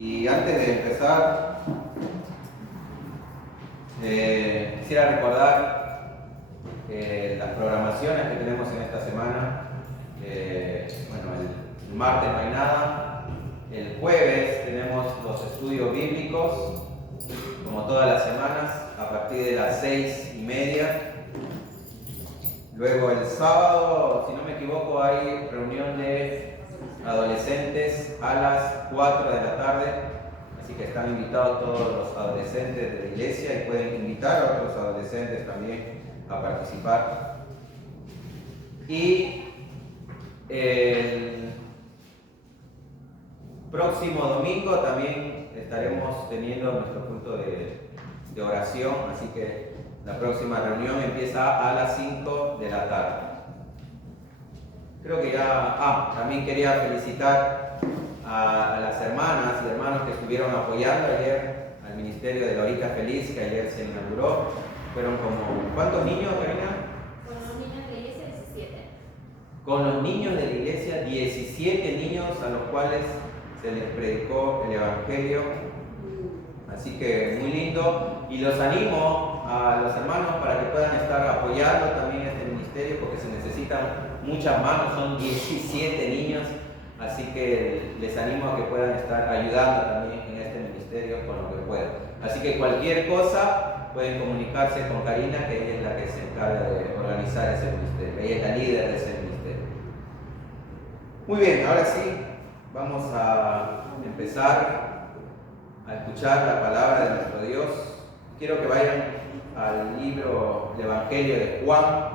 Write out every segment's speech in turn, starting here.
Y antes de empezar, quisiera recordar las programaciones que tenemos en esta semana. El martes no hay nada. El jueves tenemos los estudios bíblicos, como todas las semanas, a partir de las 6:30. Luego el sábado, si no me equivoco, hay reunión de adolescentes a las 4 de la tarde, así que están invitados todos los adolescentes de la iglesia y pueden invitar a otros adolescentes también a participar. Y el próximo domingo también estaremos teniendo nuestro culto de oración, así que la próxima reunión empieza a las 5 de la tarde. Creo que ya... también quería felicitar a las hermanas y hermanos que estuvieron apoyando ayer al Ministerio de la Horita Feliz, que ayer se inauguró. Fueron como... ¿cuántos niños, Karina? Con los niños de la iglesia, 17. Con los niños de la iglesia, 17 niños a los cuales se les predicó el Evangelio. Así que muy lindo. Y los animo a los hermanos para que puedan estar apoyando también este ministerio, porque se necesitan muchas manos, son 17 niños, así que les animo a que puedan estar ayudando también en este ministerio con lo que puedan. Así que cualquier cosa pueden comunicarse con Karina, que ella es la que se encarga de organizar ese ministerio, ella es la líder de ese ministerio. Muy bien, ahora sí, vamos a empezar a escuchar la palabra de nuestro Dios. Quiero que vayan al libro del Evangelio de Juan,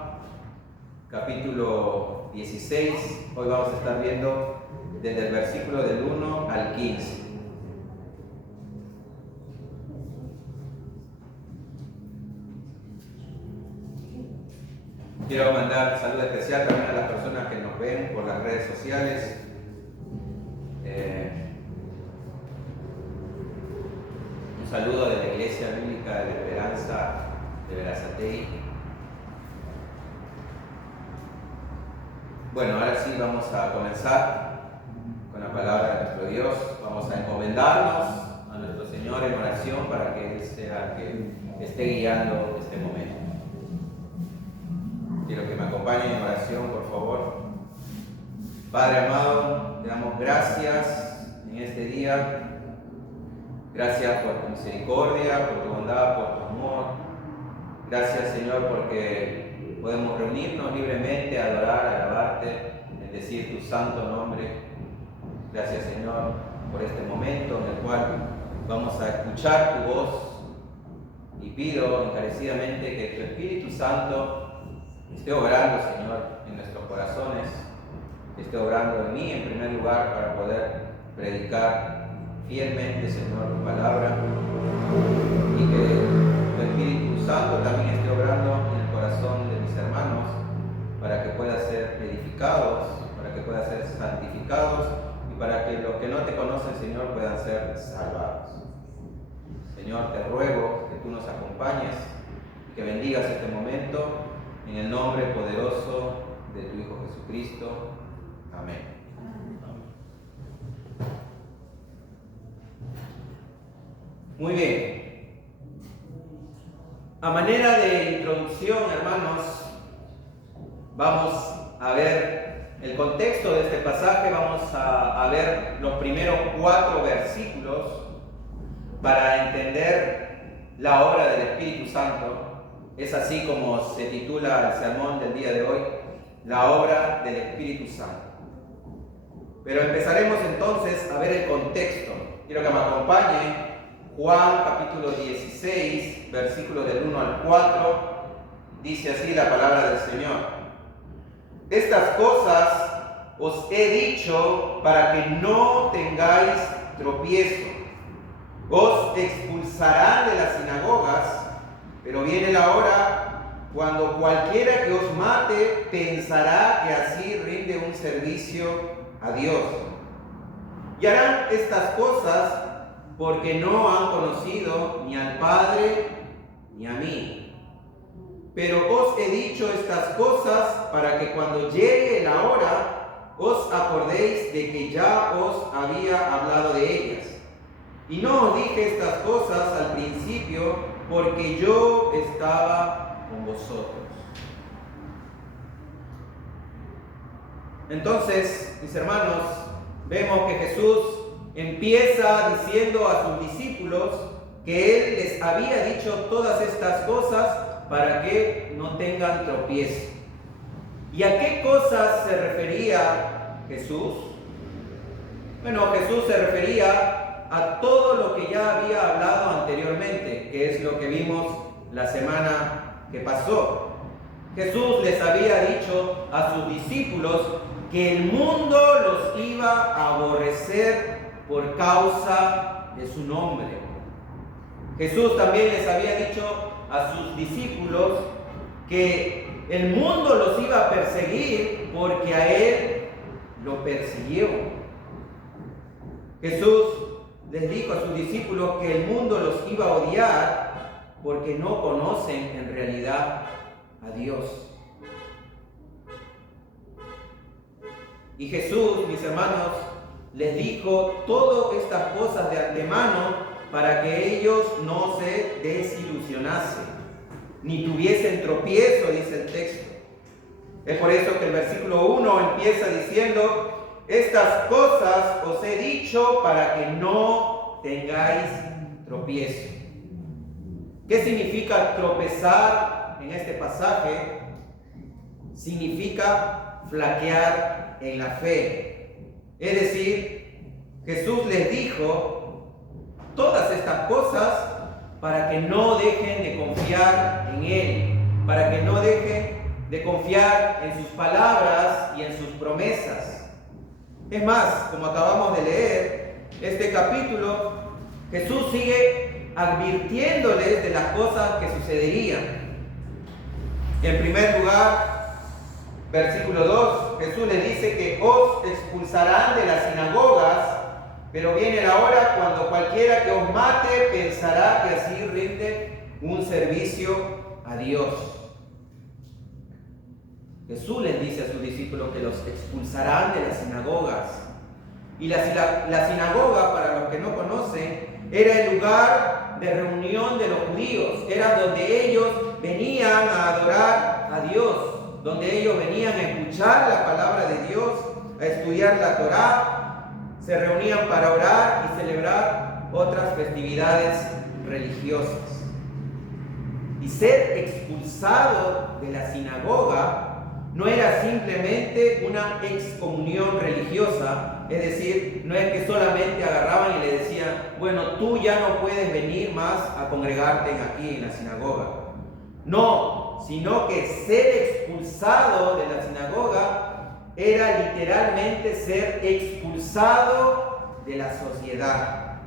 capítulo 16, hoy vamos a estar viendo desde el versículo del 1 al 15. Quiero mandar saludo especial también a las personas que nos ven por las redes sociales. Un saludo de la Iglesia Bíblica de la Esperanza de Verazategui. Bueno, ahora sí vamos a comenzar con la palabra de nuestro Dios. Vamos a encomendarnos a nuestro Señor en oración para que Él sea el que esté guiando este momento. Quiero que me acompañen en oración, por favor. Padre amado, te damos gracias en este día. Gracias por tu misericordia, por tu bondad, por tu amor. Gracias, Señor, porque podemos reunirnos libremente, adorar, alabarte, bendecir tu santo nombre. Gracias, Señor, por este momento en el cual vamos a escuchar tu voz, y pido encarecidamente que tu Espíritu Santo esté obrando, Señor, en nuestros corazones, esté obrando en mí en primer lugar para poder predicar fielmente, Señor, tu palabra, y que tu Espíritu Santo también esté obrando en el corazón de mis hermanos para que puedan ser edificados, para que puedan ser santificados y para que los que no te conocen, Señor, puedan ser salvados. Señor, te ruego que tú nos acompañes y que bendigas este momento en el nombre poderoso de tu Hijo Jesucristo. Amén. Muy bien. A manera de introducción, hermanos, vamos a ver el contexto de este pasaje. Vamos a ver los primeros 4 versículos para entender la obra del Espíritu Santo. Es así como se titula el sermón del día de hoy, la obra del Espíritu Santo. Pero empezaremos entonces a ver el contexto. Quiero que me acompañe Juan capítulo 16, versículos del 1 al 4, dice así la palabra del Señor. Estas cosas os he dicho para que no tengáis tropiezo. Os expulsarán de las sinagogas, pero viene la hora cuando cualquiera que os mate pensará que así rinde un servicio a Dios. Y harán estas cosas porque no han conocido ni al Padre ni a mí. Pero os he dicho estas cosas para que cuando llegue la hora os acordéis de que ya os había hablado de ellas. Y no os dije estas cosas al principio porque yo estaba con vosotros. Entonces, mis hermanos, vemos que Jesús empieza diciendo a sus discípulos que Él les había dicho todas estas cosas para que no tengan tropiezo. ¿Y a qué cosas se refería Jesús? Bueno, Jesús se refería a todo lo que ya había hablado anteriormente, que es lo que vimos la semana que pasó. Jesús les había dicho a sus discípulos que el mundo los iba a aborrecer por causa de su nombre. Jesús también les había dicho a sus discípulos que el mundo los iba a perseguir porque a Él lo persiguió. Jesús les dijo a sus discípulos que el mundo los iba a odiar porque no conocen en realidad a Dios. Y Jesús, mis hermanos, les dijo todas estas cosas de antemano para que ellos no se desilusionasen, ni tuviesen tropiezo, dice el texto. Es por eso que el versículo 1 empieza diciendo: estas cosas os he dicho para que no tengáis tropiezo. ¿Qué significa tropezar en este pasaje? Significa flaquear en la fe. Es decir, Jesús les dijo todas estas cosas para que no dejen de confiar en Él, para que no dejen de confiar en sus palabras y en sus promesas. Es más, como acabamos de leer este capítulo, Jesús sigue advirtiéndoles de las cosas que sucederían. En primer lugar, versículo 2, Jesús les dice que os expulsarán de las sinagogas, pero viene la hora cuando cualquiera que os mate pensará que así rinde un servicio a Dios. Jesús les dice a sus discípulos que los expulsarán de las sinagogas. Y la sinagoga, para los que no conocen, era el lugar de reunión de los judíos. Era donde ellos venían a adorar a Dios, donde ellos venían a escuchar la palabra de Dios, a estudiar la Torá, se reunían para orar y celebrar otras festividades religiosas. Y ser expulsado de la sinagoga no era simplemente una excomunión religiosa, es decir, no es que solamente agarraban y le decían: bueno, tú ya no puedes venir más a congregarte aquí en la sinagoga. No, sino que ser expulsado de la sinagoga era literalmente ser expulsado de la sociedad.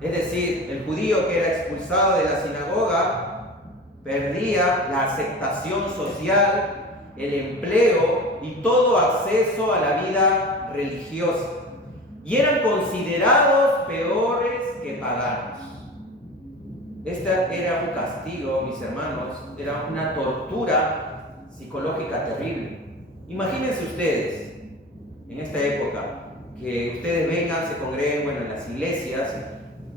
Es decir, el judío que era expulsado de la sinagoga perdía la aceptación social, el empleo y todo acceso a la vida religiosa. Y eran considerados peores que paganos. Este era un castigo, mis hermanos, era una tortura psicológica terrible. Imagínense ustedes, en esta época, que ustedes vengan, se congreguen, en las iglesias,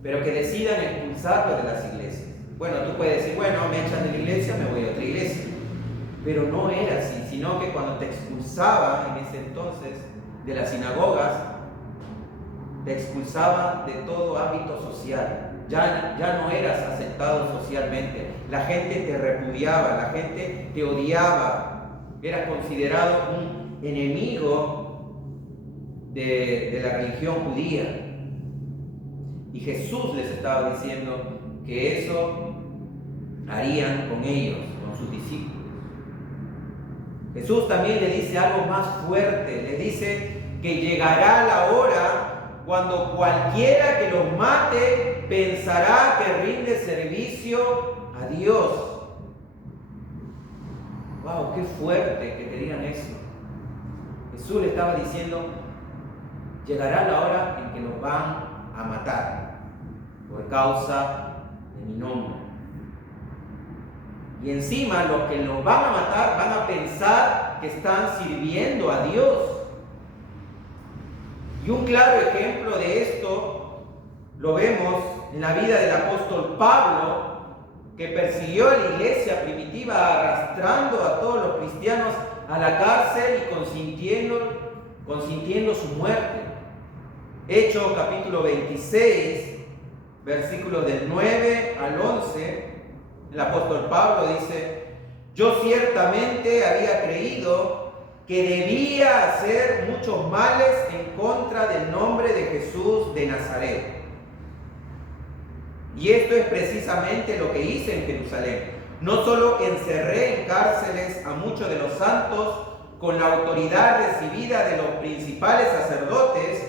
pero que decidan expulsarlos de las iglesias. Bueno, tú puedes decir: bueno, me echan de la iglesia, me voy a otra iglesia. Pero no era así, sino que cuando te expulsaba en ese entonces de las sinagogas, te expulsaba de todo ámbito social. Ya no eras aceptado socialmente. La gente te repudiaba, la gente te odiaba. Eras considerado un enemigo de la religión judía. Y Jesús les estaba diciendo que eso harían con ellos, con sus discípulos. Jesús también le dice algo más fuerte. Le dice que llegará la hora cuando cualquiera que los mate pensará que rinde servicio a Dios. ¡Wow! ¡Qué fuerte que te digan eso! Jesús le estaba diciendo: llegará la hora en que los van a matar por causa de mi nombre. Y encima los que los van a matar van a pensar que están sirviendo a Dios. Y un claro ejemplo de esto Lo vemos en la vida del apóstol Pablo, que persiguió a la iglesia primitiva arrastrando a todos los cristianos a la cárcel y consintiendo su muerte. Hechos capítulo 26, versículos del 9 al 11, el apóstol Pablo dice: yo ciertamente había creído que debía hacer muchos males en contra del nombre de Jesús de Nazaret. Y esto es precisamente lo que hice en Jerusalén. No solo encerré en cárceles a muchos de los santos con la autoridad recibida de los principales sacerdotes,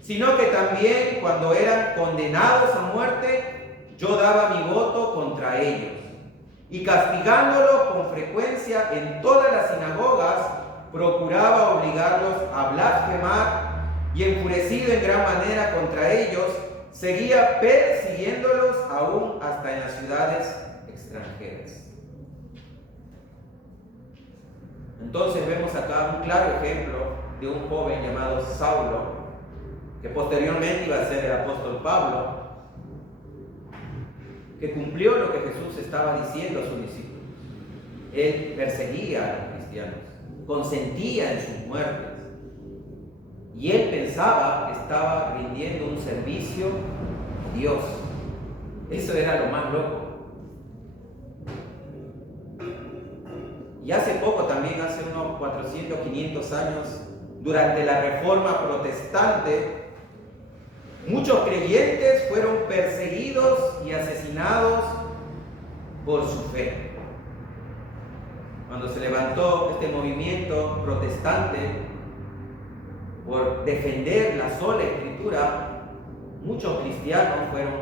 sino que también cuando eran condenados a muerte, yo daba mi voto contra ellos. Y castigándolos con frecuencia en todas las sinagogas, procuraba obligarlos a blasfemar, y enfurecido en gran manera contra ellos, seguía persiguiéndolos aún hasta en las ciudades extranjeras. Entonces vemos acá un claro ejemplo de un joven llamado Saulo, que posteriormente iba a ser el apóstol Pablo, que cumplió lo que Jesús estaba diciendo a sus discípulos. Él perseguía a los cristianos, consentía en sus muertes, y él pensaba que estaba rindiendo un servicio a Dios. Eso era lo más loco. Y hace poco, también hace unos 400, 500 años, durante la Reforma Protestante, muchos creyentes fueron perseguidos y asesinados por su fe. Cuando se levantó este movimiento protestante por defender la sola Escritura, muchos cristianos fueron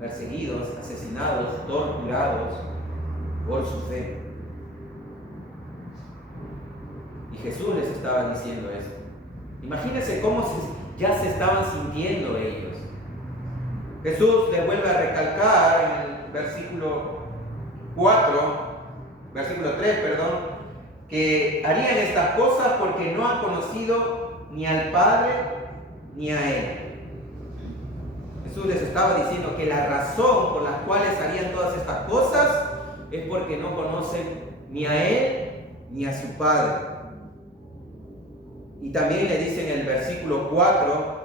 perseguidos, asesinados, torturados por su fe. Y Jesús les estaba diciendo esto. Imagínense cómo ya se estaban sintiendo ellos. Jesús les vuelve a recalcar en el versículo 3, que harían estas cosas porque no han conocido ni al Padre ni a Él. Jesús les estaba diciendo que la razón por la cual harían todas estas cosas es porque no conocen ni a Él ni a su Padre. Y también le dice en el versículo 4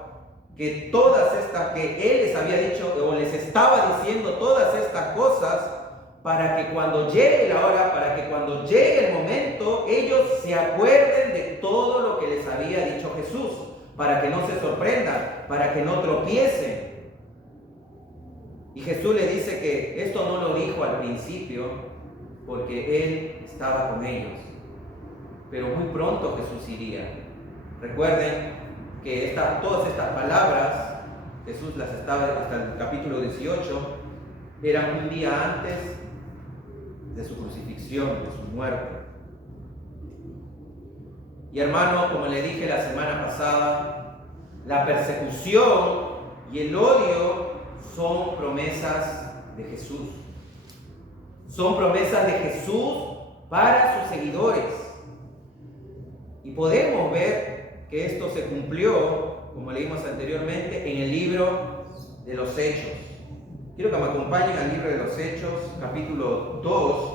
que todas estas, que Él les había dicho o les estaba diciendo todas estas cosas para que cuando llegue la hora, para que cuando llegue el momento, ellos se acuerden de todo lo que les había dicho Jesús, para que no se sorprendan, para que no tropiecen. Y Jesús le dice que esto no lo dijo al principio porque Él estaba con ellos, pero muy pronto Jesús iría. Recuerden que todas estas palabras, Jesús las estaba hasta el capítulo 18, eran un día antes de su crucifixión, de su muerte. Y hermano, como le dije la semana pasada, la persecución y el odio son promesas de Jesús. Son promesas de Jesús para sus seguidores. Y podemos ver que esto se cumplió, como leímos anteriormente, en el libro de los Hechos. Quiero que me acompañen al libro de los Hechos, capítulo 2.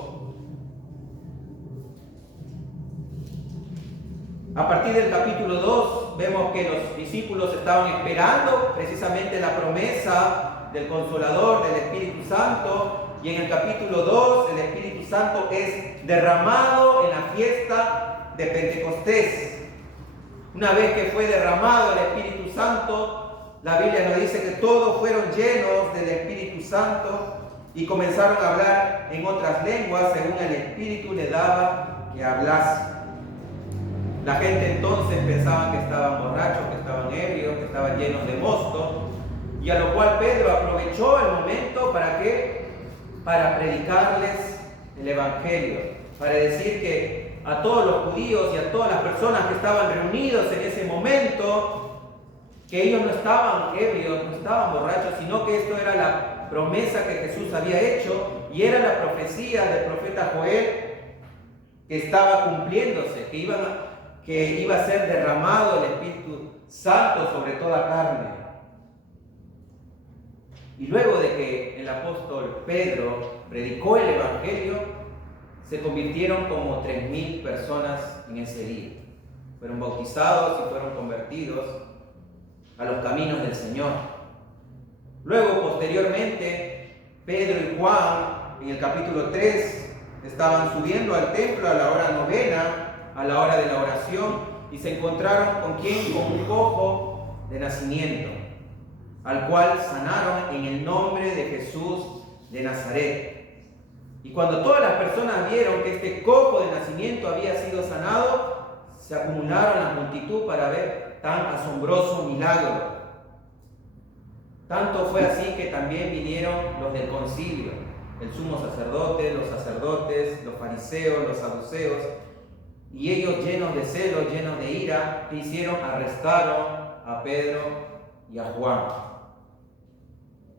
A partir del capítulo 2 vemos que los discípulos estaban esperando precisamente la promesa del Consolador, del Espíritu Santo, y en el capítulo 2 el Espíritu Santo es derramado en la fiesta de Pentecostés. Una vez que fue derramado el Espíritu Santo, la Biblia nos dice que todos fueron llenos del Espíritu Santo y comenzaron a hablar en otras lenguas según el Espíritu les daba que hablase. La gente entonces pensaba que estaban borrachos, que estaban ebrios, que estaban llenos de mosto, y a lo cual Pedro aprovechó el momento ¿para qué? Para predicarles el Evangelio, para decir que a todos los judíos y a todas las personas que estaban reunidos en ese momento, que ellos no estaban ebrios, no estaban borrachos, sino que esto era la promesa que Jesús había hecho y era la profecía del profeta Joel que estaba cumpliéndose, que iba a ser derramado el Espíritu Santo sobre toda carne. Y luego de que el apóstol Pedro predicó el Evangelio, se convirtieron como 3.000 personas en ese día. Fueron bautizados y fueron convertidos a los caminos del Señor. Luego, posteriormente, Pedro y Juan, en el capítulo 3, estaban subiendo al templo a la hora novena, a la hora de la oración, y se encontraron ¿con quién? Con un cojo de nacimiento, al cual sanaron en el nombre de Jesús de Nazaret. Y cuando todas las personas vieron que este cojo de nacimiento había sido sanado, se acumularon la multitud para ver tan asombroso milagro. Tanto fue así que también vinieron los del concilio, el sumo sacerdote, los fariseos, los saduceos, y ellos, llenos de celo, llenos de ira, ¿qué hicieron? Arrestaron a Pedro y a Juan.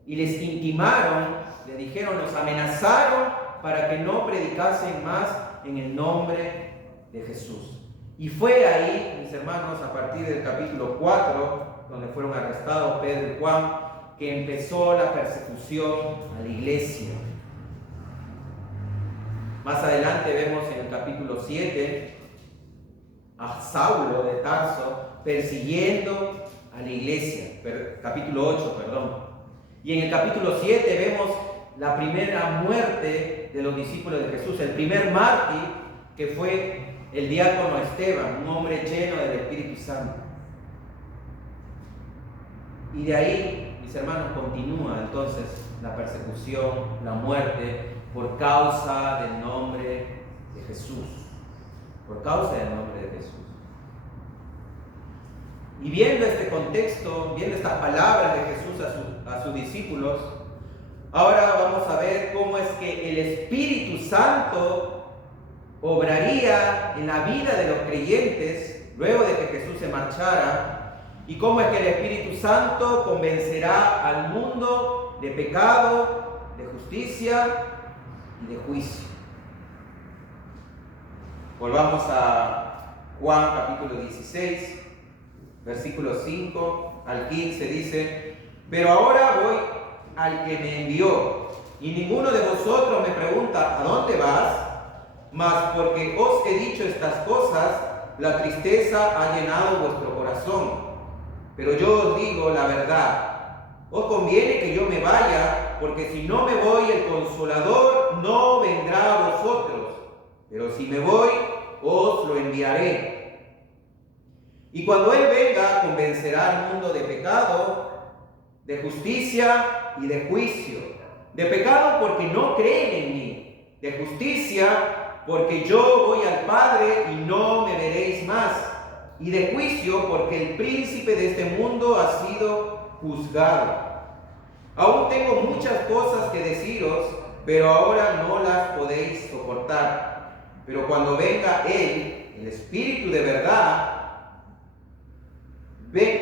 Y les intimaron, les dijeron, los amenazaron para que no predicasen más en el nombre de Jesús. Y fue ahí, mis hermanos, a partir del capítulo 4, donde fueron arrestados Pedro y Juan, que empezó la persecución a la iglesia. Más adelante vemos en el capítulo 7 a Saulo de Tarso persiguiendo a la iglesia. Capítulo 8, perdón. Y en el capítulo 7 vemos la primera muerte de los discípulos de Jesús, el primer mártir, que fue el diácono Esteban, un hombre lleno del Espíritu Santo. Y de ahí, mis hermanos, continúa entonces la persecución, la muerte, por causa del nombre de Jesús. Por causa del nombre de Jesús. Y viendo este contexto, viendo estas palabras de Jesús a sus discípulos, ahora vamos a ver cómo es que el Espíritu Santo obraría en la vida de los creyentes luego de que Jesús se marchara, y cómo es que el Espíritu Santo convencerá al mundo de pecado, de justicia y de juicio. Volvamos a Juan capítulo 16, versículos 5 al 15, dice: pero ahora voy al que me envió, y ninguno de vosotros me pregunta: ¿a dónde vas? Mas porque os he dicho estas cosas, la tristeza ha llenado vuestro corazón. Pero yo os digo la verdad, os conviene que yo me vaya, porque si no me voy, el Consolador no vendrá a vosotros. Pero si me voy, os lo enviaré. Y cuando Él venga, convencerá al mundo de pecado, de justicia y de juicio. De pecado porque no creen en mí. De justicia porque yo voy al Padre y no me veréis más. Y de juicio porque el príncipe de este mundo ha sido juzgado. Aún tengo muchas cosas que deciros, pero ahora no las podéis soportar. Pero cuando venga Él, el Espíritu de verdad,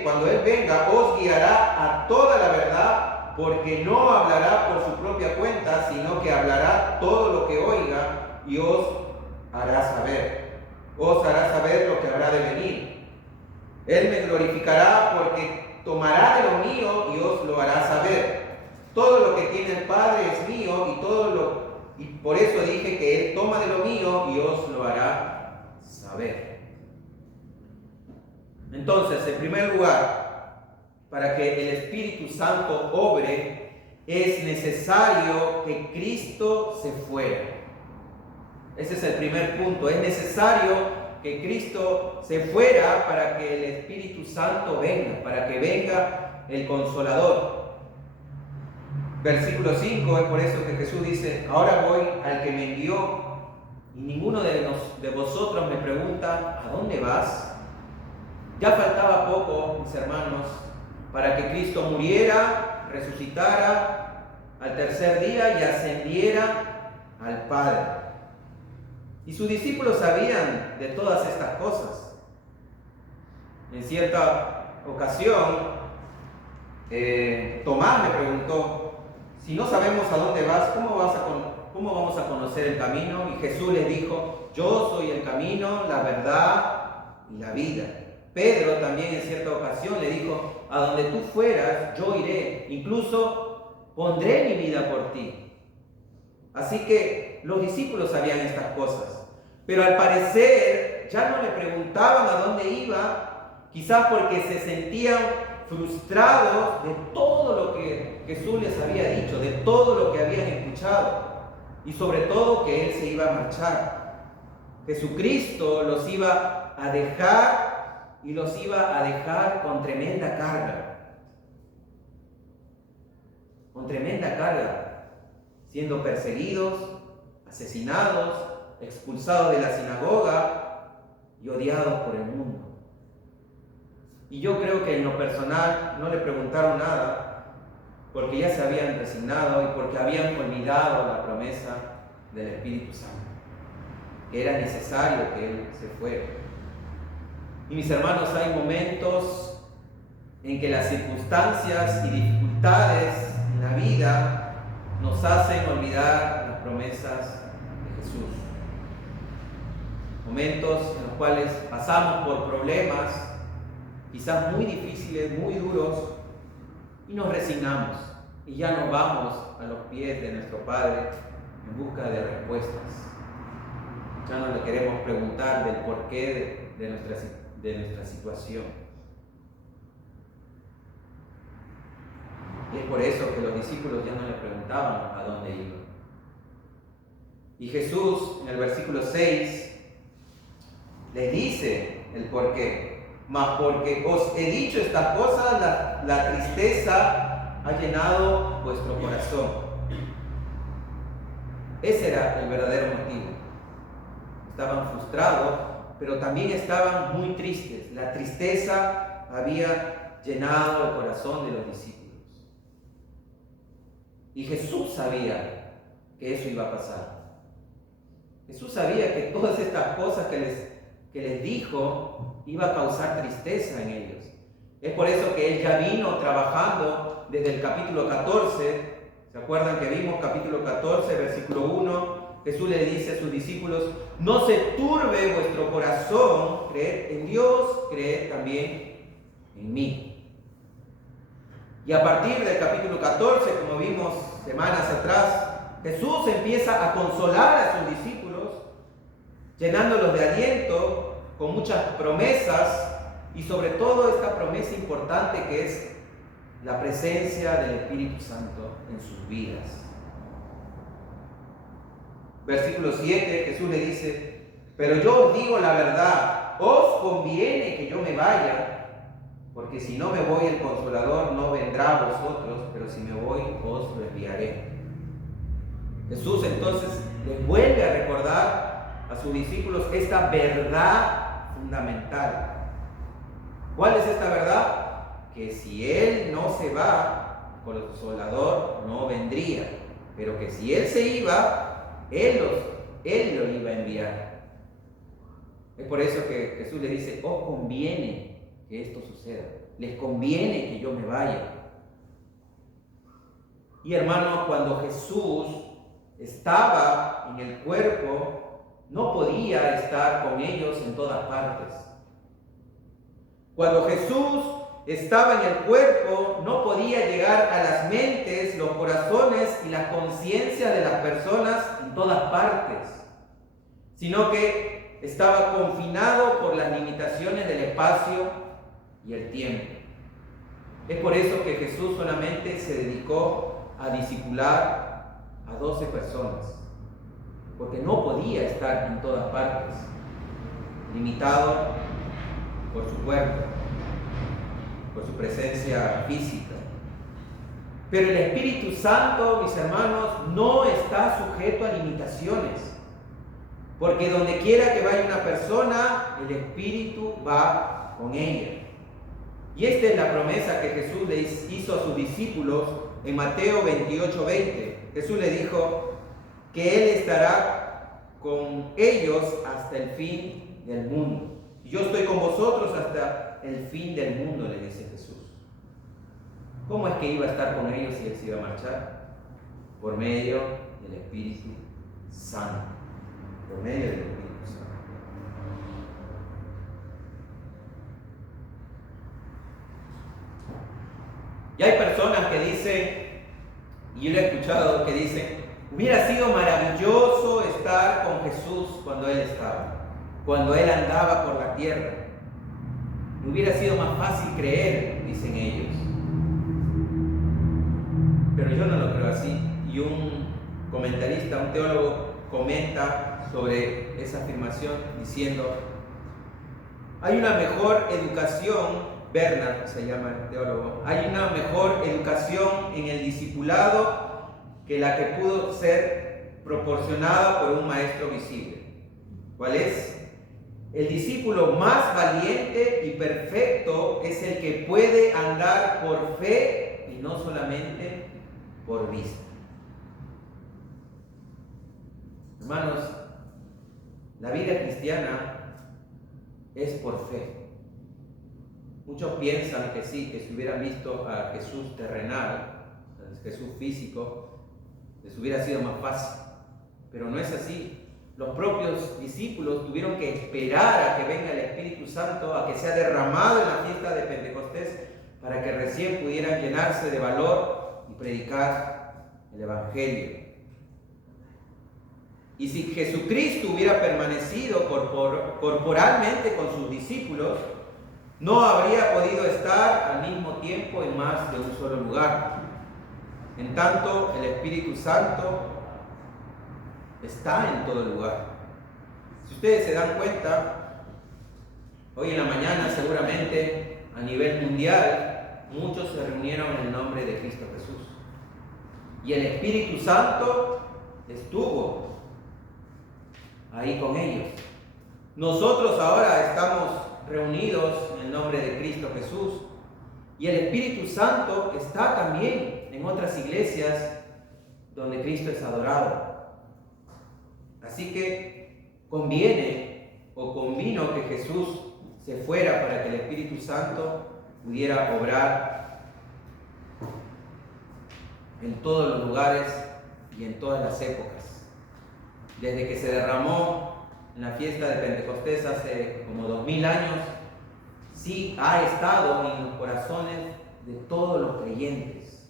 cuando Él venga, os guiará a toda la verdad, porque no hablará por su propia cuenta, sino que hablará todo lo que oiga y os hará saber lo que habrá de venir. Él me glorificará porque tomará de lo mío y os lo hará saber. Todo lo que tiene el Padre es mío, y por eso dije que Él toma de lo mío y os lo hará saber. Entonces, en primer lugar, para que el Espíritu Santo obre, es necesario que Cristo se fuera. Ese es el primer punto. Es necesario que Cristo se fuera para que el Espíritu Santo venga, para que venga el Consolador. Versículo 5, es por eso que Jesús dice: ahora voy al que me envió, y ninguno de vosotros me pregunta: ¿a dónde vas? Ya faltaba poco, mis hermanos, para que Cristo muriera, resucitara al tercer día y ascendiera al Padre. Y sus discípulos sabían de todas estas cosas. En cierta ocasión, Tomás me preguntó: si no sabemos a dónde vas, ¿cómo vamos a conocer el camino? Y Jesús les dijo: yo soy el camino, la verdad y la vida. Pedro también en cierta ocasión le dijo: a donde tú fueras, yo iré. Incluso pondré mi vida por ti. Así que los discípulos sabían estas cosas, pero al parecer ya no le preguntaban a dónde iba, quizás porque se sentían frustrados de todo lo que Jesús les había dicho, de todo lo que habían escuchado, y sobre todo que Él se iba a marchar. Jesucristo los iba a dejar y los iba a dejar con tremenda carga, siendo perseguidos, asesinados, expulsados de la sinagoga y odiados por el mundo. Y yo creo que en lo personal no le preguntaron nada, porque ya se habían resignado y porque habían olvidado la promesa del Espíritu Santo, que era necesario que Él se fuera. Y mis hermanos, hay momentos en que las circunstancias y dificultades en la vida nos hacen olvidar las promesas de Jesús. Momentos en los cuales pasamos por problemas quizás muy difíciles, muy duros, y nos resignamos y ya nos vamos a los pies de nuestro Padre en busca de respuestas. Ya no le queremos preguntar del porqué de nuestra situación. Y es por eso que los discípulos ya no le preguntaban a dónde iban. Y Jesús, en el versículo 6, les dice el porqué. Mas porque os he dicho estas cosas, la tristeza ha llenado vuestro corazón. Ese era el verdadero motivo. Estaban frustrados, pero también estaban muy tristes. La tristeza había llenado el corazón de los discípulos. Y Jesús sabía que eso iba a pasar. Jesús sabía que todas estas cosas que les dijo iba a causar tristeza en ellos. Es por eso que Él ya vino trabajando desde el capítulo 14. ¿Se acuerdan que vimos capítulo 14, versículo 1? Jesús le dice a sus discípulos: no se turbe vuestro corazón, creed en Dios, creed también en mí. Y a partir del capítulo 14, como vimos semanas atrás, Jesús empieza a consolar a sus discípulos, llenándolos de aliento, con muchas promesas, y sobre todo esta promesa importante que es la presencia del Espíritu Santo en sus vidas. Versículo 7, Jesús le dice: pero yo os digo la verdad, os conviene que yo me vaya, porque si no me voy el Consolador no vendrá a vosotros, pero si me voy os lo enviaré. Jesús entonces les vuelve a recordar a sus discípulos esta verdad fundamental. ¿Cuál es esta verdad? Que si Él no se va, el Consolador no vendría, pero que si Él se iba, Él lo iba a enviar. Es por eso que Jesús le dice: os conviene que esto suceda, les conviene que yo me vaya. Y hermanos, cuando Jesús estaba en el cuerpo, no podía estar con ellos en todas partes. Cuando Jesús estaba en el cuerpo, no podía llegar a las mentes, los corazones y la conciencia de las personas en todas partes, sino que estaba confinado por las limitaciones del espacio y el tiempo. Es por eso que Jesús solamente se dedicó a discipular a 12 personas, porque no podía estar en todas partes, limitado por su cuerpo, por su presencia física. Pero el Espíritu Santo, mis hermanos, no está sujeto a limitaciones, porque donde quiera que vaya una persona, el Espíritu va con ella. Y esta es la promesa que Jesús les hizo a sus discípulos en Mateo 28:20. Jesús le dijo que Él estará con ellos hasta el fin del mundo. Yo estoy con vosotros hasta el fin del mundo, le dice Jesús. ¿Cómo es que iba a estar con ellos si Él se iba a marchar? Por medio del Espíritu Santo. Por medio del Espíritu Santo. Y hay personas que dicen: Y yo le he escuchado que dicen, hubiera sido maravilloso estar con Jesús cuando Él estaba, cuando Él andaba por la tierra. Hubiera sido más fácil creer, dicen ellos. Pero yo no lo creo así. Y un comentarista, un teólogo, comenta sobre esa afirmación diciendo, hay una mejor educación, Bernard se llama el teólogo, hay una mejor educación en el discipulado que la que pudo ser proporcionada por un maestro visible. ¿Cuál es? El discípulo más valiente y perfecto es el que puede andar por fe y no solamente por vista. Hermanos, la vida cristiana es por fe. Muchos piensan que sí, que si hubieran visto a Jesús terrenal, a Jesús físico, les hubiera sido más fácil. Pero no es así. Los propios discípulos tuvieron que esperar a que venga el Espíritu Santo, a que sea derramado en la fiesta de Pentecostés, para que recién pudieran llenarse de valor y predicar el Evangelio. Y si Jesucristo hubiera permanecido corporalmente con sus discípulos, no habría podido estar al mismo tiempo en más de un solo lugar. En tanto, el Espíritu Santo está en todo lugar. Si ustedes se dan cuenta, hoy en la mañana seguramente a nivel mundial muchos se reunieron en el nombre de Cristo Jesús. Y el Espíritu Santo estuvo ahí con ellos. Nosotros ahora estamos reunidos en el nombre de Cristo Jesús y el Espíritu Santo está también en otras iglesias donde Cristo es adorado. Así que convino que Jesús se fuera para que el Espíritu Santo pudiera obrar en todos los lugares y en todas las épocas. Desde que se derramó en la fiesta de Pentecostés hace como 2000 años, sí ha estado en los corazones de todos los creyentes.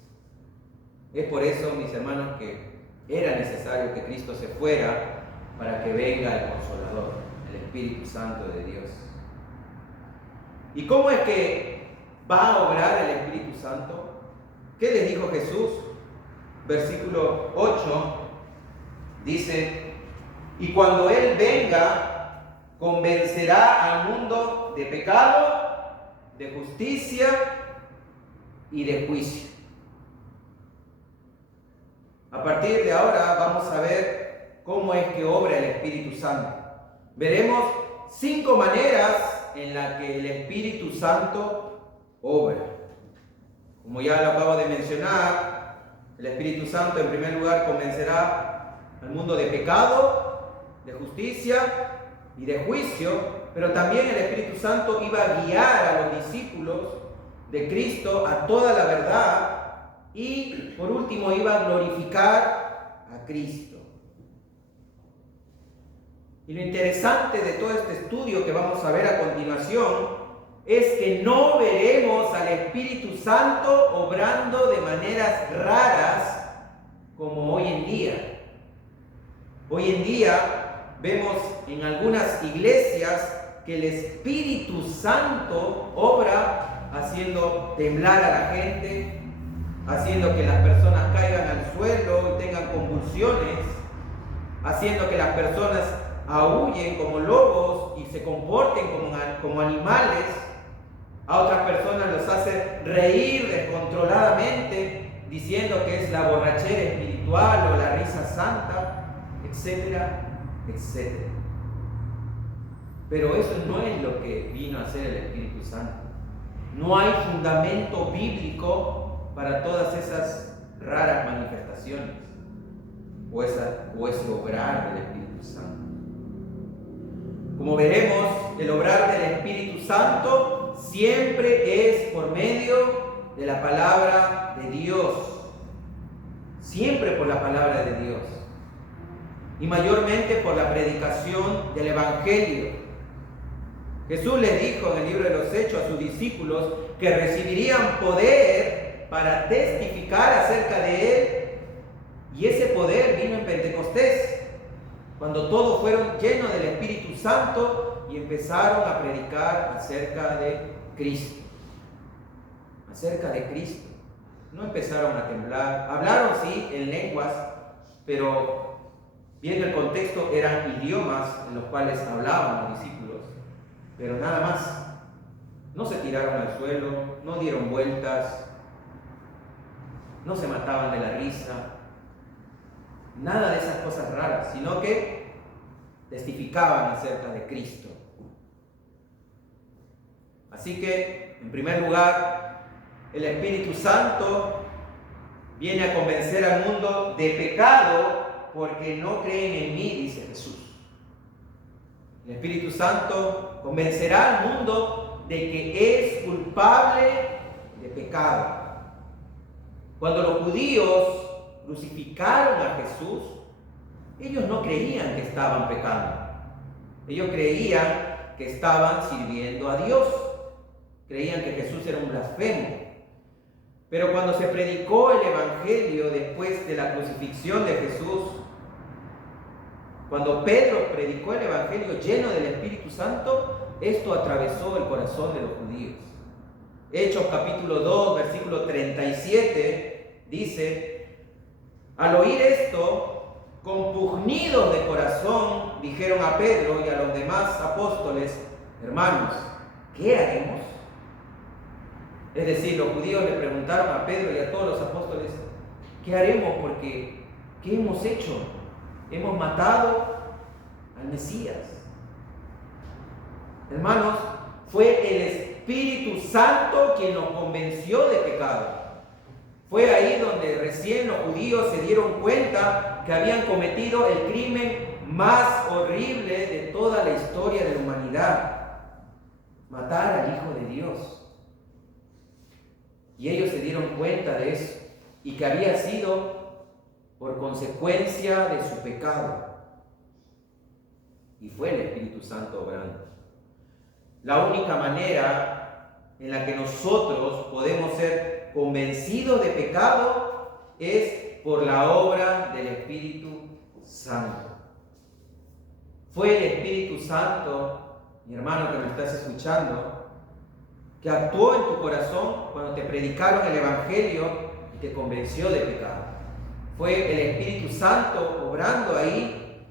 Es por eso, mis hermanos, que era necesario que Cristo se fuera para que venga el Consolador, el Espíritu Santo de Dios. ¿Y cómo es que va a obrar el Espíritu Santo? ¿Qué les dijo Jesús? Versículo 8 dice, y cuando Él venga, convencerá al mundo de pecado, de justicia y de juicio. A partir de ahora vamos a ver cómo es que obra el Espíritu Santo. Veremos 5 maneras en las que el Espíritu Santo obra. Como ya lo acabo de mencionar, el Espíritu Santo en primer lugar convencerá al mundo de pecado, de justicia y de juicio, pero también el Espíritu Santo iba a guiar a los discípulos de Cristo a toda la verdad y por último iba a glorificar a Cristo. Y lo interesante de todo este estudio que vamos a ver a continuación es que no veremos al Espíritu Santo obrando de maneras raras como hoy en día. Hoy en día vemos en algunas iglesias que el Espíritu Santo obra haciendo temblar a la gente, haciendo que las personas caigan al suelo y tengan convulsiones, haciendo que las personas aúllen como lobos y se comporten como animales. A otras personas los hace reír descontroladamente, diciendo que es la borrachera espiritual o la risa santa, etcétera, etcétera. Pero eso no es lo que vino a hacer el Espíritu Santo. No hay fundamento bíblico para todas esas raras manifestaciones o ese obrar del Espíritu Santo. Como veremos, el obrar del Espíritu Santo siempre es por medio de la palabra de Dios. Siempre por la palabra de Dios. Y mayormente por la predicación del Evangelio. Jesús les dijo en el libro de los Hechos a sus discípulos que recibirían poder para testificar acerca de Él cuando todos fueron llenos del Espíritu Santo y empezaron a predicar acerca de Cristo. Acerca de Cristo. No empezaron a temblar. Hablaron, sí, en lenguas, pero viendo el contexto eran idiomas en los cuales hablaban los discípulos, pero nada más. No se tiraron al suelo, no dieron vueltas, no se mataban de la risa, nada de esas cosas raras, sino que testificaban acerca de Cristo. Así que, en primer lugar, el Espíritu Santo viene a convencer al mundo de pecado porque no creen en mí, dice Jesús. El Espíritu Santo convencerá al mundo de que es culpable de pecado. Cuando los judíos crucificaron a Jesús, ellos no creían que estaban pecando. Ellos creían que estaban sirviendo a Dios. Creían que Jesús era un blasfemo. Pero cuando se predicó el Evangelio después de la crucifixión de Jesús, cuando Pedro predicó el Evangelio lleno del Espíritu Santo, esto atravesó el corazón de los judíos. Hechos capítulo 2, versículo 37, dice: al oír esto, compungidos de corazón, dijeron a Pedro y a los demás apóstoles: hermanos, ¿qué haremos? Es decir, los judíos le preguntaron a Pedro y a todos los apóstoles: ¿qué haremos? Porque, ¿qué hemos hecho? Hemos matado al Mesías. Hermanos, fue el Espíritu Santo quien nos convenció de pecado. Fue ahí donde recién los judíos se dieron cuenta que habían cometido el crimen más horrible de toda la historia de la humanidad: matar al Hijo de Dios. Y ellos se dieron cuenta de eso y que había sido por consecuencia de su pecado. Y fue el Espíritu Santo obrando. La única manera en la que nosotros podemos ser convencidos de pecado es por la obra del Espíritu Santo. Fue el Espíritu Santo, mi hermano que me estás escuchando, que actuó en tu corazón cuando te predicaron el Evangelio y te convenció de pecado. Fue el Espíritu Santo obrando ahí.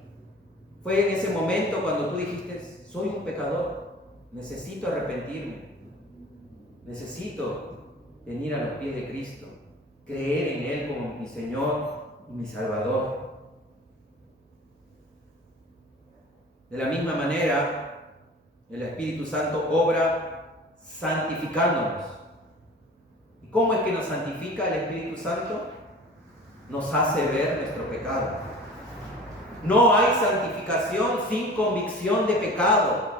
Fue en ese momento cuando tú dijiste: soy un pecador. Necesito arrepentirme. Necesito venir a los pies de Cristo, creer en Él como mi Señor y mi Salvador. De la misma manera, el Espíritu Santo obra santificándonos. ¿Y cómo es que nos santifica el Espíritu Santo? Nos hace ver nuestro pecado. No hay santificación sin convicción de pecado.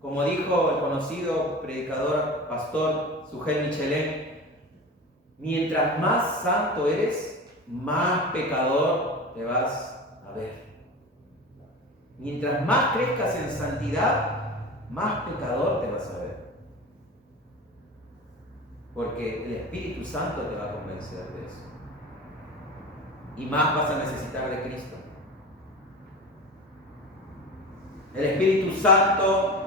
Como dijo el conocido predicador, pastor Sugel Michelén: mientras más santo eres, más pecador te vas a ver. Mientras más crezcas en santidad, más pecador te vas a ver. Porque el Espíritu Santo te va a convencer de eso. Y más vas a necesitar de Cristo. El Espíritu Santo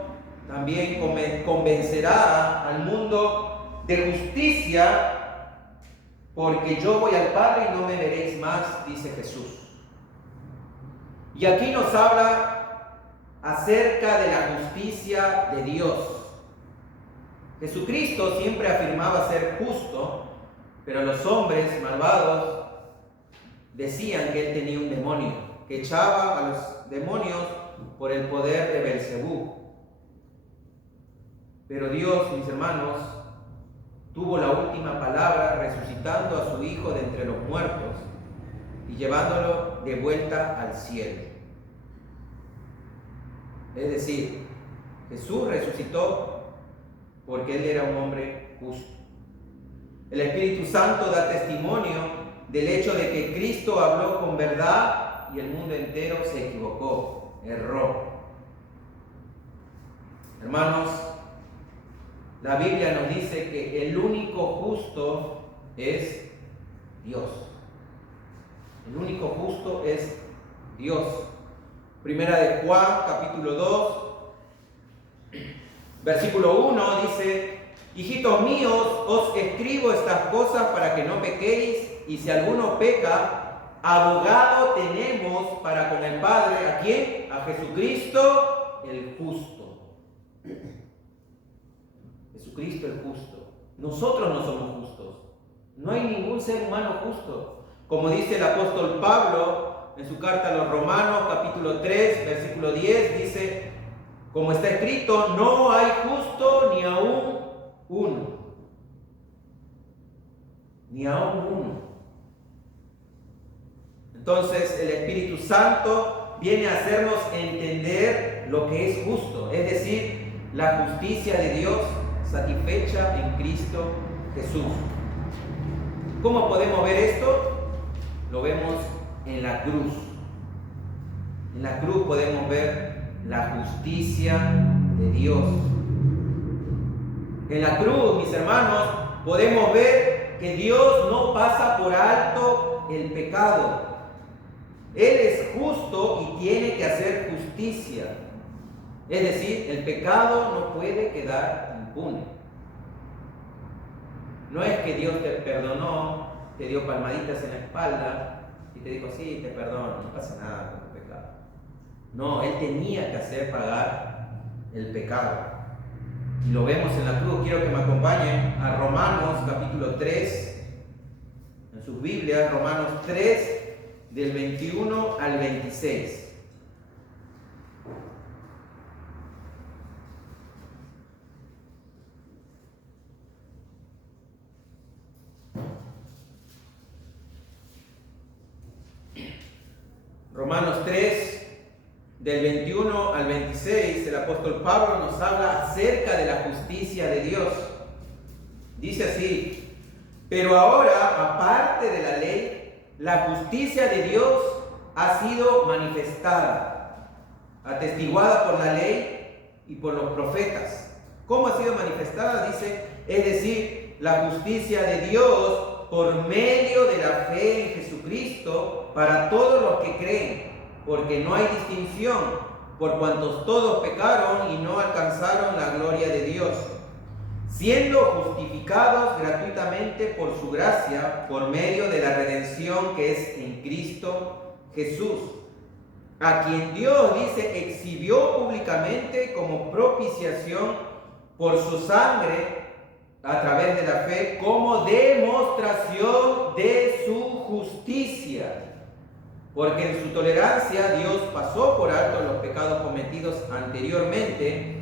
también convencerá al mundo de justicia, porque yo voy al Padre y no me veréis más, dice Jesús. Y aquí nos habla acerca de la justicia de Dios. Jesucristo siempre afirmaba ser justo, pero los hombres malvados decían que él tenía un demonio, que echaba a los demonios por el poder de Belcebú. Pero Dios, mis hermanos, tuvo la última palabra resucitando a su Hijo de entre los muertos y llevándolo de vuelta al cielo. Es decir, Jesús resucitó porque Él era un hombre justo. El Espíritu Santo da testimonio del hecho de que Cristo habló con verdad y el mundo entero se equivocó, erró. Hermanos, la Biblia nos dice que el único justo es Dios. El único justo es Dios. Primera de Juan, capítulo 2, versículo 1 dice: hijitos míos, os escribo estas cosas para que no pequéis, y si alguno peca, abogado tenemos para con el Padre. ¿A quién? A Jesucristo el justo. Jesucristo el justo. Nosotros no somos justos. No hay ningún ser humano justo. Como dice el apóstol Pablo en su carta a los Romanos, capítulo 3, versículo 10, dice: como está escrito, no hay justo ni aún uno. Ni aún uno. Entonces el Espíritu Santo viene a hacernos entender lo que es justo, es decir, la justicia de Dios satisfecha en Cristo Jesús. ¿Cómo podemos ver esto? Lo vemos en la cruz. En la cruz podemos ver la justicia de Dios. En la cruz, mis hermanos, podemos ver que Dios no pasa por alto el pecado. Él es justo y tiene que hacer justicia. Es decir, el pecado no puede quedar impune. No es que Dios te perdonó, te dio palmaditas en la espalda y te dijo: sí, te perdono, no pasa nada con tu pecado. No, Él tenía que hacer pagar el pecado. Y lo vemos en la cruz. Quiero que me acompañen a Romanos capítulo 3, en sus Biblias, Romanos 3, del 21 al 26. Romanos 3, del 21 al 26, el apóstol Pablo nos habla acerca de la justicia de Dios. Dice así: pero ahora, aparte de la ley, la justicia de Dios ha sido manifestada, atestiguada por la ley y por los profetas. ¿Cómo ha sido manifestada? Dice, es decir, la justicia de Dios por medio de la fe en Jesucristo para todos los que creen, porque no hay distinción, por cuantos todos pecaron y no alcanzaron la gloria de Dios, siendo justificados gratuitamente por su gracia, por medio de la redención que es en Cristo Jesús, a quien Dios, dice, exhibió públicamente como propiciación por su sangre a través de la fe, como demostración de su justicia. Porque en su tolerancia Dios pasó por alto los pecados cometidos anteriormente,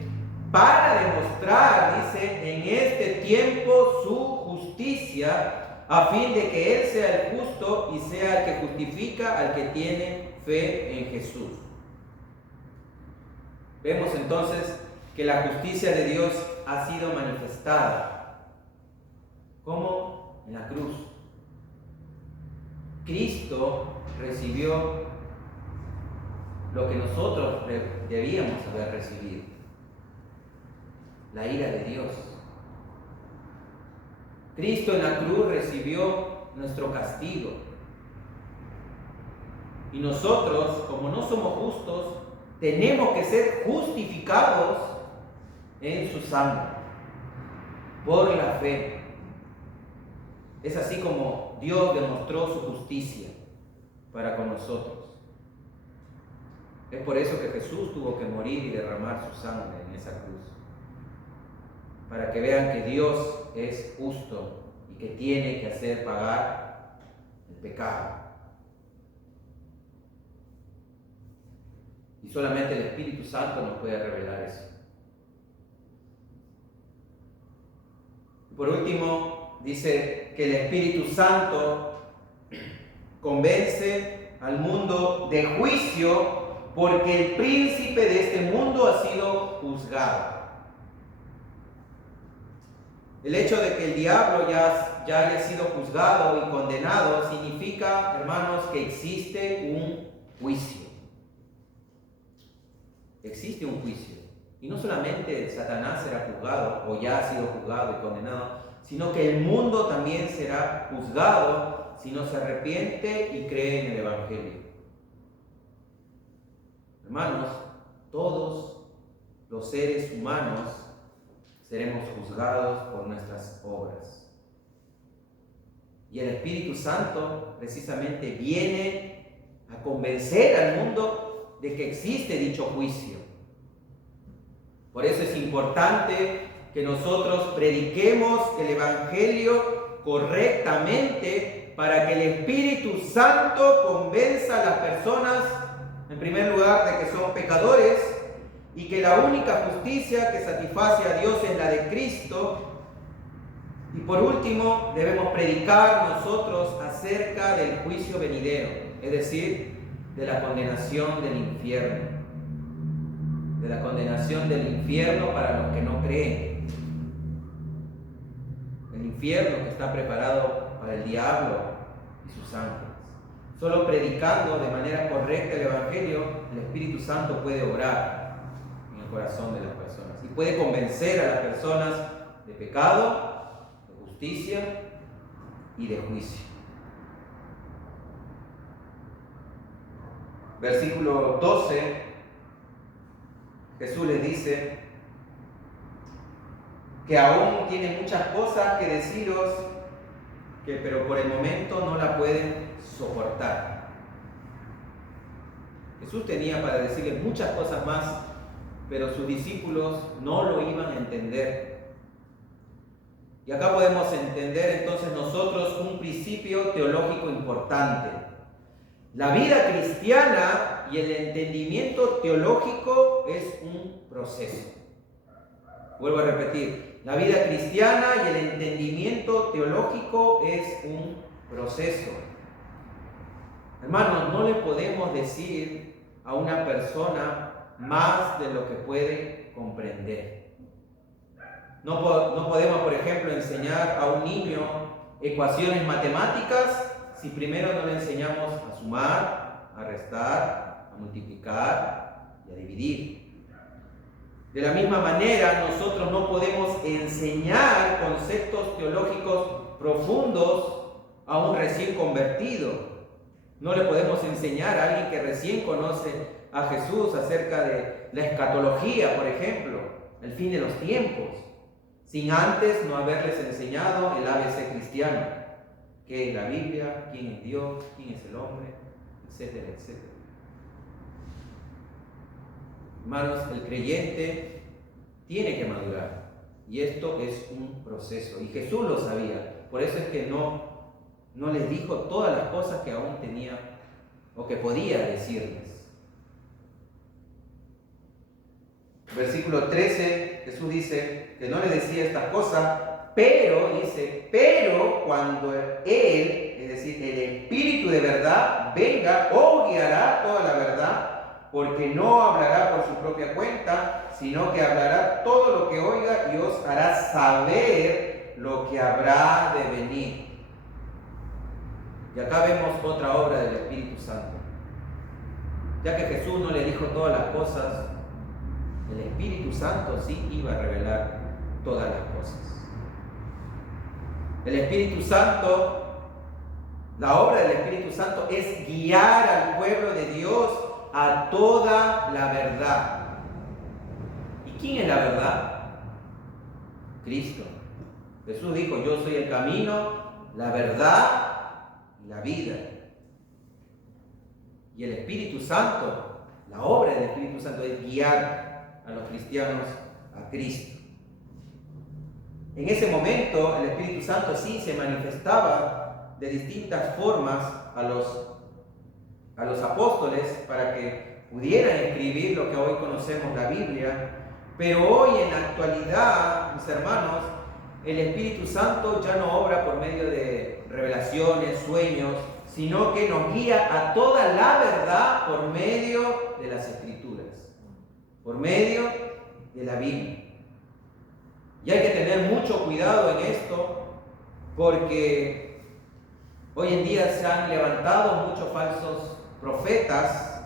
para demostrar, dice, en este tiempo su justicia, a fin de que Él sea el justo y sea el que justifica al que tiene fe en Jesús. Vemos entonces que la justicia de Dios ha sido manifestada. ¿Cómo? En la cruz. Cristo recibió lo que nosotros debíamos haber recibido: la ira de Dios. Cristo en la cruz recibió nuestro castigo. Y nosotros, como no somos justos, tenemos que ser justificados en su sangre, por la fe. Es así como Dios demostró su justicia para con nosotros. Es por eso que Jesús tuvo que morir y derramar su sangre en esa cruz, para que vean que Dios es justo y que tiene que hacer pagar el pecado. Y solamente el Espíritu Santo nos puede revelar eso. Y por último, dice que el Espíritu Santo convence al mundo de juicio, porque el príncipe de este mundo ha sido juzgado. El hecho de que el diablo ya haya sido juzgado y condenado significa, hermanos, que existe un juicio. Existe un juicio. Y no solamente Satanás será juzgado o ya ha sido juzgado y condenado, sino que el mundo también será juzgado si no se arrepiente y cree en el Evangelio. Hermanos, todos los seres humanos seremos juzgados por nuestras obras. Y el Espíritu Santo precisamente viene a convencer al mundo de que existe dicho juicio. Por eso es importante que nosotros prediquemos el Evangelio correctamente para que el Espíritu Santo convenza a las personas, en primer lugar, de que son pecadores y que la única justicia que satisface a Dios es la de Cristo. Y por último, debemos predicar nosotros acerca del juicio venidero, es decir, de la condenación del infierno. De la condenación del infierno para los que no creen. El infierno que está preparado para el diablo y sus ángeles. Solo predicando de manera correcta el Evangelio, el Espíritu Santo puede obrar en el corazón de las personas y puede convencer a las personas de pecado, de justicia y de juicio. Versículo 12, Jesús les dice que aún tiene muchas cosas que deciros, pero por el momento no la pueden soportar. Jesús tenía para decirles muchas cosas más, pero sus discípulos no lo iban a entender. Y acá podemos entender entonces nosotros un principio teológico importante. La vida cristiana y el entendimiento teológico es un proceso. Vuelvo a repetir, la vida cristiana y el entendimiento teológico es un proceso. Hermanos, no le podemos decir a una persona más de lo que puede comprender. No podemos, por ejemplo, enseñar a un niño ecuaciones matemáticas si primero no le enseñamos a sumar, a restar, a multiplicar y a dividir. De la misma manera, nosotros no podemos enseñar conceptos teológicos profundos a un recién convertido. No le podemos enseñar a alguien que recién conoce a Jesús acerca de la escatología, por ejemplo, el fin de los tiempos, sin antes no haberles enseñado el ABC cristiano, qué es la Biblia, quién es Dios, quién es el hombre, etcétera, etcétera. Hermanos, el creyente tiene que madurar y esto es un proceso y Jesús lo sabía, por eso es que no les dijo todas las cosas que aún tenía o que podía decirles. Versículo 13, Jesús dice que no le decía estas cosas, pero cuando Él, es decir, el Espíritu de verdad, venga, os guiará toda la verdad, porque no hablará por su propia cuenta, sino que hablará todo lo que oiga y os hará saber lo que habrá de venir. Y acá vemos otra obra del Espíritu Santo. Ya que Jesús no le dijo todas las cosas, el Espíritu Santo sí iba a revelar todas las cosas. El Espíritu Santo, la obra del Espíritu Santo es guiar al pueblo de Dios a toda la verdad. ¿Y quién es la verdad? Cristo. Jesús dijo, yo soy el camino, la verdad y la vida. Y el Espíritu Santo, la obra del Espíritu Santo es guiar a los cristianos a Cristo. En ese momento el Espíritu Santo sí se manifestaba de distintas formas a los apóstoles para que pudieran escribir lo que hoy conocemos la Biblia, pero hoy en la actualidad, mis hermanos, el Espíritu Santo ya no obra por medio de revelaciones, sueños, sino que nos guía a toda la verdad por medio de las Escrituras, por medio de la Biblia. Y hay que tener mucho cuidado en esto, porque hoy en día se han levantado muchos falsos profetas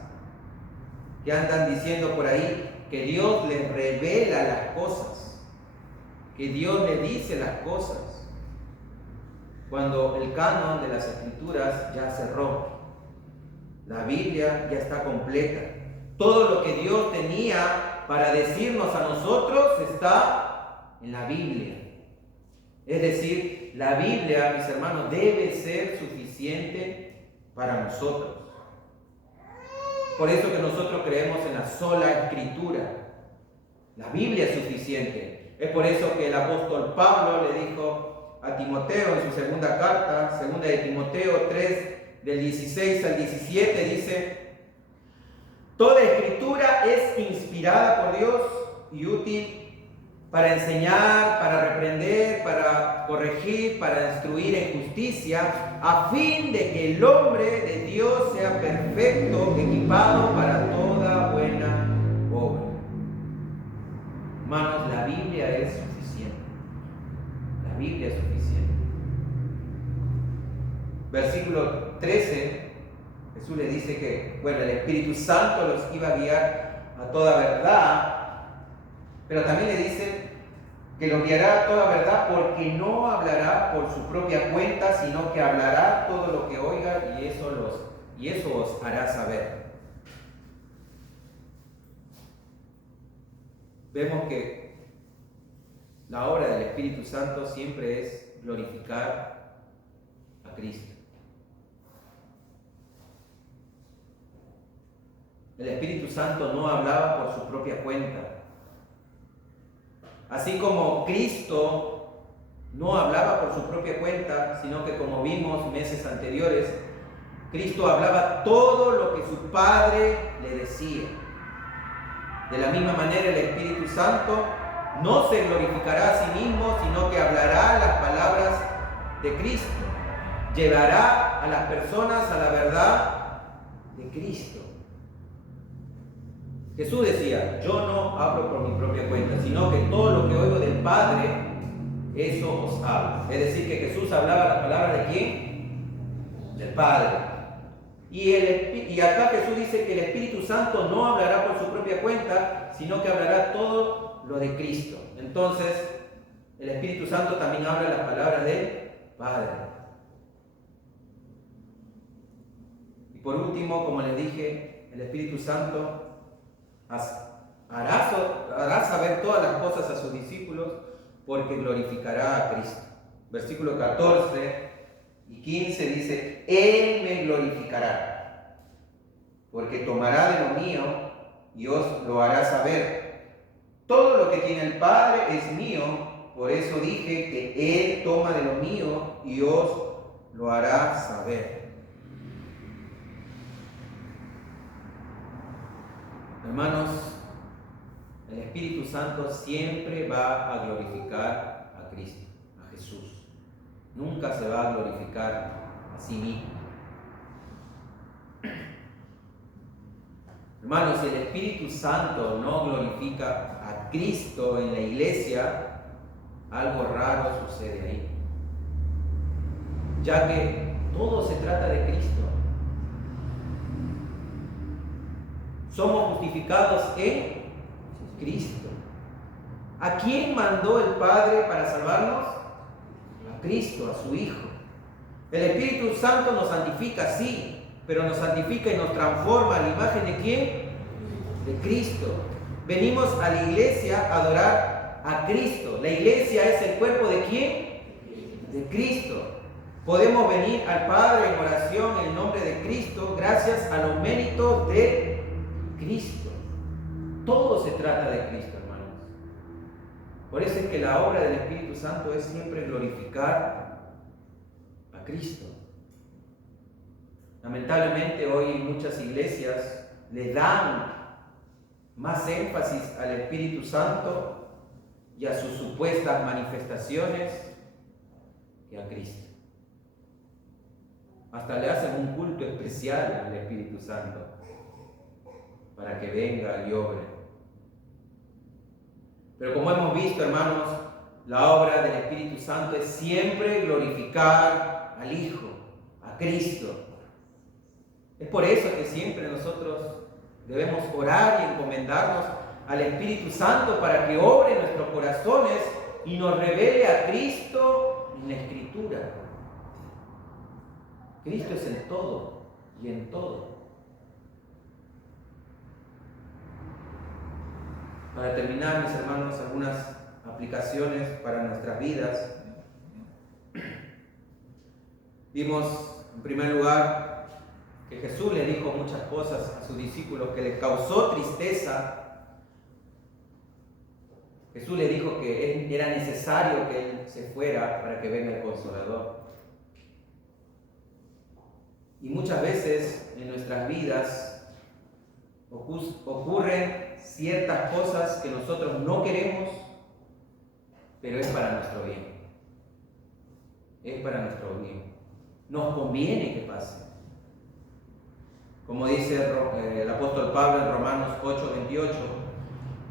que andan diciendo por ahí que Dios les revela las cosas, que Dios les dice las cosas, cuando el canon de las Escrituras ya cerró, la Biblia ya está completa. Todo lo que Dios tenía para decirnos a nosotros está en la Biblia. Es decir, la Biblia, mis hermanos, debe ser suficiente para nosotros. Por eso que nosotros creemos en la sola Escritura. La Biblia es suficiente. Es por eso que el apóstol Pablo le dijo a Timoteo en su segunda carta, segunda de Timoteo 3, del 16 al 17, dice: toda Escritura es inspirada por Dios y útil para enseñar, para reprender, para corregir, para instruir en justicia, a fin de que el hombre de Dios sea perfecto, equipado para toda buena obra. Hermanos, la Biblia es suficiente. La Biblia es suficiente. Versículo 13, Jesús le dice que, el Espíritu Santo los iba a guiar a toda verdad, pero también le dice que los guiará a toda verdad porque no hablará por su propia cuenta, sino que hablará todo lo que oiga y eso os hará saber. Vemos que la obra del Espíritu Santo siempre es glorificar a Cristo. El Espíritu Santo no hablaba por su propia cuenta. Así como Cristo no hablaba por su propia cuenta, sino que, como vimos meses anteriores, Cristo hablaba todo lo que su Padre le decía. De la misma manera, el Espíritu Santo no se glorificará a sí mismo, sino que hablará las palabras de Cristo. Llevará a las personas a la verdad de Cristo. Jesús decía: yo no hablo por mi propia cuenta, sino que todo lo que oigo del Padre, eso os hablo. Es decir, que Jesús hablaba las palabras ¿de quién? Del Padre. Y acá Jesús dice que el Espíritu Santo no hablará por su propia cuenta, sino que hablará todo lo de Cristo. Entonces, el Espíritu Santo también habla las palabras del Padre. Y por último, como les dije, el Espíritu Santo hará saber todas las cosas a sus discípulos porque glorificará a Cristo. Versículo 14 y 15 dice: Él me glorificará, porque tomará de lo mío y os lo hará saber. Todo lo que tiene el Padre es mío, por eso dije que Él toma de lo mío y os lo hará saber. Hermanos, el Espíritu Santo siempre va a glorificar a Cristo, a Jesús. Nunca se va a glorificar a sí mismo. Hermanos, si el Espíritu Santo no glorifica a Cristo en la iglesia, algo raro sucede ahí. Ya que todo se trata de Cristo. Somos justificados en Cristo. ¿A quién mandó el Padre para salvarnos? A Cristo, a su Hijo. El Espíritu Santo nos santifica, sí, pero nos santifica y nos transforma a la imagen de ¿quién? De Cristo. Venimos a la iglesia a adorar a Cristo. La iglesia es el cuerpo de ¿quién? De Cristo. Podemos venir al Padre en oración en el nombre de Cristo gracias a los méritos de Cristo. Todo se trata de Cristo, hermanos. Por eso es que la obra del Espíritu Santo es siempre glorificar a Cristo. Lamentablemente hoy muchas iglesias le dan más énfasis al Espíritu Santo y a sus supuestas manifestaciones que a Cristo. Hasta le hacen un culto especial al Espíritu Santo para que venga y obre. Pero como hemos visto, hermanos, la obra del Espíritu Santo es siempre glorificar al Hijo, a Cristo. Es por eso que siempre nosotros debemos orar y encomendarnos al Espíritu Santo para que obre en nuestros corazones y nos revele a Cristo en la Escritura. Cristo es el todo y en todo. Para terminar, mis hermanos, algunas aplicaciones para nuestras vidas. Vimos, en primer lugar, que Jesús le dijo muchas cosas a sus discípulos que les causó tristeza. Jesús le dijo que era necesario que Él se fuera para que venga el Consolador. Y muchas veces en nuestras vidas ocurren ciertas cosas que nosotros no queremos, pero es para nuestro bien. Es para nuestro bien. Nos conviene que pase. Como dice el apóstol Pablo en Romanos 8:28,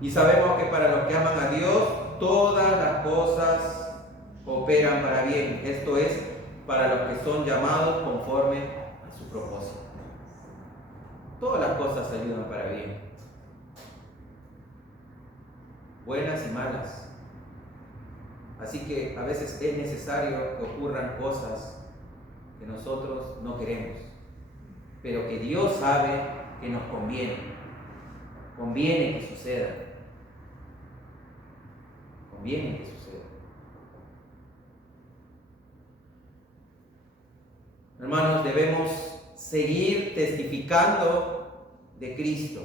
y sabemos que para los que aman a Dios, todas las cosas cooperan para bien. Esto es, para los que son llamados conforme a su propósito. Todas las cosas ayudan para bien. Buenas y malas. Así que a veces es necesario que ocurran cosas que nosotros no queremos, pero que Dios sabe que nos conviene. Conviene que suceda. Conviene que suceda. Hermanos, debemos seguir testificando de Cristo,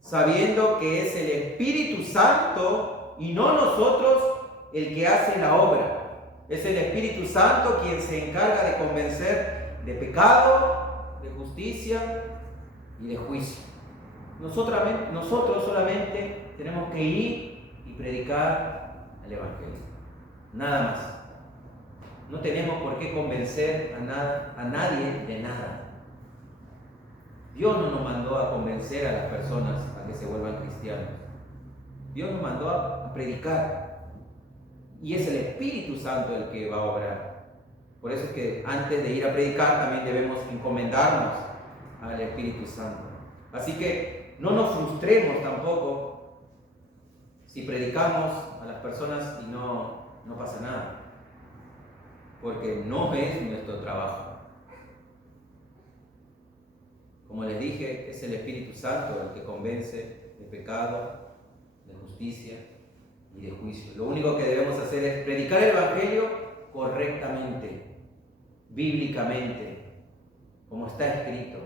sabiendo que es el Espíritu Santo y no nosotros el que hace la obra. Es el Espíritu Santo quien se encarga de convencer de pecado, de justicia y de juicio. Nosotros solamente tenemos que ir y predicar el Evangelio. Nada más. No tenemos por qué convencer a nadie de nada. Dios no nos mandó a convencer a las personas a que se vuelvan cristianos. Dios nos mandó a predicar. Y es el Espíritu Santo el que va a obrar. Por eso es que antes de ir a predicar también debemos encomendarnos al Espíritu Santo. Así que no nos frustremos tampoco si predicamos a las personas y no pasa nada. Porque no es nuestro trabajo. Como les dije, es el Espíritu Santo el que convence de pecado, de justicia y de juicio. Lo único que debemos hacer es predicar el Evangelio correctamente, bíblicamente, como está escrito,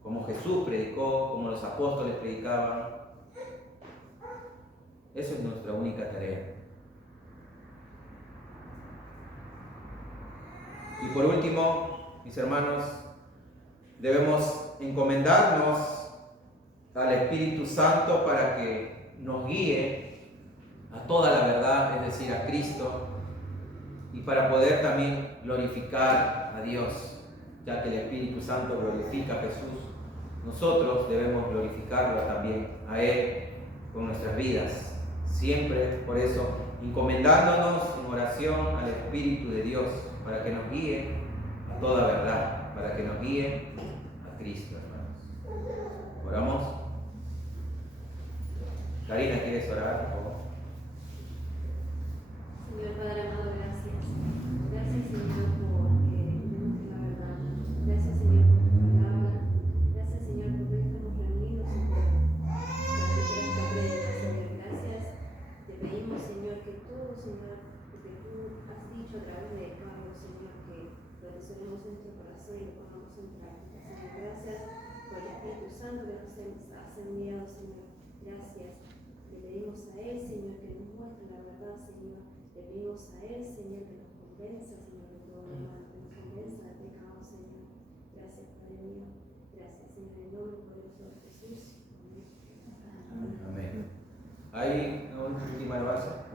como Jesús predicó, como los apóstoles predicaban. Eso es nuestra única tarea. Y por último, mis hermanos, debemos encomendarnos al Espíritu Santo para que nos guíe a toda la verdad, es decir, a Cristo, y para poder también glorificar a Dios, ya que el Espíritu Santo glorifica a Jesús. Nosotros debemos glorificarlo también a Él con nuestras vidas, siempre por eso encomendándonos en oración al Espíritu de Dios, para que nos guíe a toda verdad, para que nos guíe a Cristo, hermanos. ¿Oramos? Karina, ¿quieres orar, por favor? Señor Padre amado, gracias. Gracias, Señor, porque tenemos la verdad. Gracias, Señor, por tu palabra. Gracias, Señor, porque hoy estamos reunidos para escuchar esta prédica, Señor. Gracias. Te pedimos, Señor, que tú, Señor, porque tú has dicho a través de Pablo, Señor, que lo resolvemos en nuestro corazón y lo pongamos en práctica. Señor, gracias por el Espíritu Santo que nos has enviado, Señor. Gracias. Le pedimos a Él, Señor, que nos muestre la verdad, Señor. Le pedimos a Él, Señor, que nos convenza, Señor, de todo lo malo, que nos convenza de pecado, Señor. Gracias, Padre mío. Gracias, Señor, en el nombre poderoso de Jesús. Amén. Amén. ¿Hay una última alabanza?